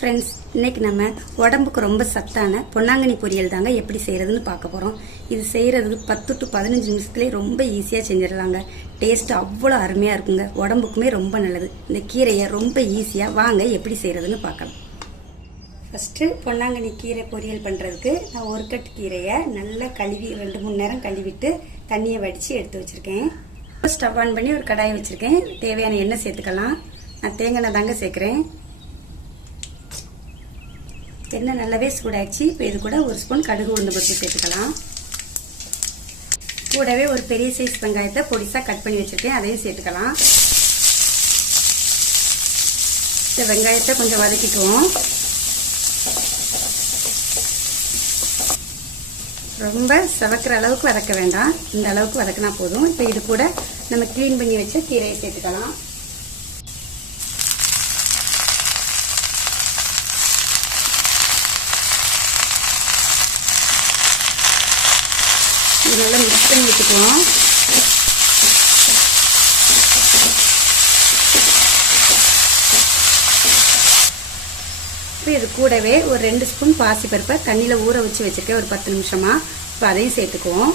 Friends, இன்னைக்கு நம்ம உடம்புக்கு ரொம்ப சத்தான பொன்னாங்கண்ணி பொரியல் தாங்க எப்படி செய்யறதுன்னு பார்க்க போறோம். இது செய்யறதுக்கு 10 to 15 நிமிஷத்துலேயே ரொம்ப ஈஸியாக செஞ்சிடலாங்க. டேஸ்ட் அவ்வளோ அருமையாக இருக்குங்க. உடம்புக்குமே ரொம்ப நல்லது. இந்த கீரையை ரொம்ப ஈஸியாக வாங்க எப்படி செய்யறதுன்னு பார்க்கலாம். ஃபஸ்ட்டு பொன்னாங்கண்ணி கீரை பொரியல் பண்ணுறதுக்கு நான் ஒரு கட் கீரையை நல்லா கழுவி 2-3 நேரம் கழுவிட்டு தண்ணியை வடித்து எடுத்து வச்சுருக்கேன். ஸ்டவ் ஆன் பண்ணி ஒரு கடாயை வச்சுருக்கேன். தேவையான எண்ணெய் சேர்த்துக்கலாம். நான் தேங்காய் எண்ணெய் தாங்க சேர்க்குறேன். எண்ணெய் நல்லாவே சூடாச்சு. இப்போ இது கூட ஒரு ஸ்பூன் கடுகு உளுந்து பருப்பு சேர்த்துக்கலாம். கூடவே ஒரு பெரிய சைஸ் வெங்காயத்தை பொடிசாக கட் பண்ணி வச்சுருக்கேன், அதையும் சேர்த்துக்கலாம். இந்த வெங்காயத்தை கொஞ்சம் வதக்கிக்குவோம். ரொம்ப சவக்கிற அளவுக்கு வதக்க வேண்டாம், இந்த அளவுக்கு வதக்கினா போதும். இப்போ இது கூட நம்ம க்ளீன் பண்ணி வச்ச கீரையை சேர்த்துக்கலாம். இது நல்லா மிக்ஸ் பண்ணி வச்சுக்குவோம். இப்போ இது கூடவே ஒரு 2 ஸ்பூன் பாசிப்பருப்பை தண்ணியில் ஊற வச்சு வச்சுருக்கேன் ஒரு 10 நிமிஷமா. இப்போ அதையும் சேர்த்துக்குவோம்.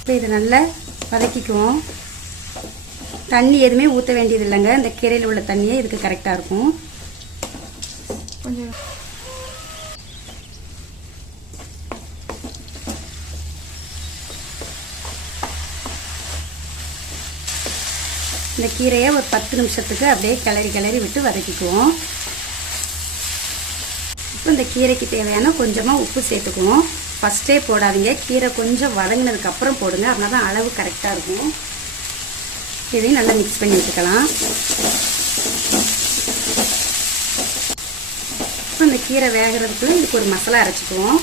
இப்போ இதை நல்லா வதக்கிக்குவோம். தண்ணி எதுவுமே ஊற்ற வேண்டியது இல்லைங்க. இந்த கீரையில் உள்ள தண்ணியே இதுக்கு கரெக்டாக இருக்கும். கொஞ்சம் இந்த கீரையை ஒரு 10 நிமிஷத்துக்கு அப்படியே கிளறி விட்டு வதக்கிக்குவோம். இப்போ இந்த கீரைக்கு தேவையான கொஞ்சமாக உப்பு சேர்த்துக்குவோம். ஃபஸ்ட்டே போடாதீங்க, கீரை கொஞ்சம் வதங்கினதுக்கு அப்புறம் போடுங்க, அப்படின்னா தான் அளவு கரெக்டாக இருக்கும். இதையும் நல்லா மிக்ஸ் பண்ணி வச்சுக்கலாம். இப்போ இந்த கீரை வேகிறதுக்குள்ள இதுக்கு ஒரு மசாலா அரைச்சிக்குவோம்.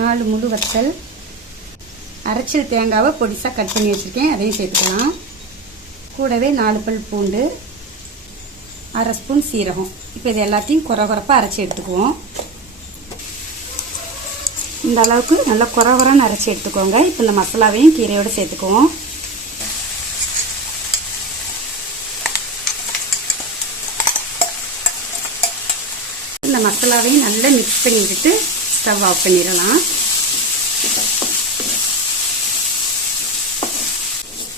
4 முழு வத்தல், அரைச்சல் தேங்காவை பொடிசாக கட் பண்ணி வச்சுருக்கேன், அதையும் சேர்த்துக்கலாம். கூடவே 4 பல் பூண்டு, 1/2 ஸ்பூன் சீரகம். இப்போ இது எல்லாத்தையும் குறப்பாக அரைச்சி எடுத்துக்குவோம். இந்த அளவுக்கு நல்லா குறன்னு அரைச்சி எடுத்துக்கோங்க. இப்போ இந்த மசாலாவையும் கீரையோடு சேர்த்துக்குவோம். இந்த மசாலாவையும் நல்லா மிக்ஸ் பண்ணி விட்டுட்டு ஸ்டவ் ஆஃப் பண்ணிடலாம்.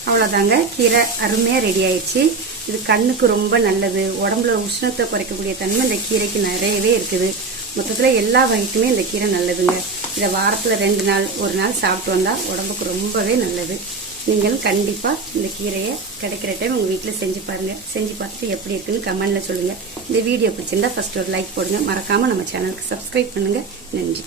அவ்வளோதாங்க, கீரை அருமையாக ரெடி ஆயிடுச்சு. இது கண்ணுக்கு ரொம்ப நல்லது. உடம்புல உஷ்ணத்தை குறைக்கக்கூடிய தன்மை இந்த கீரைக்கு நிறையவே இருக்குது. மொத்தத்தில் எல்லா வகைக்குமே இந்த கீரை நல்லதுங்க. இதை வாரத்தில் 2 நாள் 1 நாள் சாப்பிட்டு வந்தால் உடம்புக்கு ரொம்பவே நல்லது. நீங்களும் கண்டிப்பாக இந்த கீரையை கிடைக்கிற டைம் உங்கள் வீட்டில் செஞ்சு பாருங்கள். செஞ்சு பார்த்துட்டு எப்படி இருக்குன்னு கமெண்டில் சொல்லுங்கள். இந்த வீடியோ பிடிச்சிருந்தா ஃபஸ்ட்டு ஒரு லைக் போடுங்க. மறக்காமல் நம்ம சேனலுக்கு சப்ஸ்கிரைப் பண்ணுங்கள். நன்றி.